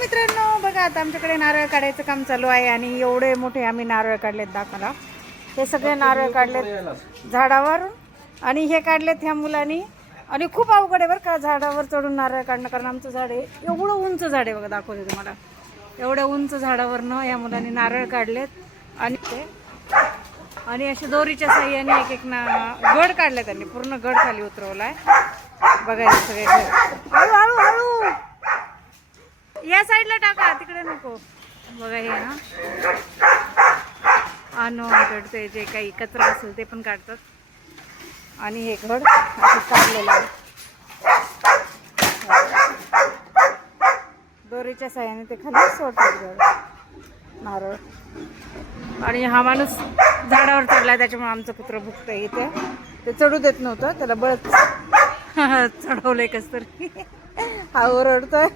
मित्रांनो बघा आता आमच्याकडे नारळ काढायचं काम चालू आहे आणि एवढे मोठे आम्ही नारळ काढलेत दाखवला. हे सगळे नारळ काढलेत झाडावर आणि हे काढलेत ह्या मुलांनी आणि खूप अवघड आहे बरं का झाडावर चढून नारळ काढणं, कारण आमचं झाड आहे एवढं उंच झाड आहे बघा, दाखवते तुम्हाला. एवढ्या उंच झाडावरनं या मुलांनी नारळ काढलेत आणि ते आणि अशा दोरीच्या साह्याने एक एक गड काढले त्यांनी, पूर्ण गड खाली उतरवलाय बघा. हे सगळे हळू हळू हळू या साईडला टाका, तिकडे नको. बघा हे ना काढते, जे काही कचरा असेल ते पण काढतात आणि हे घड असं काढलेलं आहे दोरीच्या साह्याने, ते खाली सोडतात घड नारळ. आणि हा माणूस झाडावर चढलाय त्याच्यामुळे आमचं कुत्र भुकतंय इथे. ते चढू देत नव्हतं, त्याला बळच चढवलंय कस तरी. हा ओरडतोय.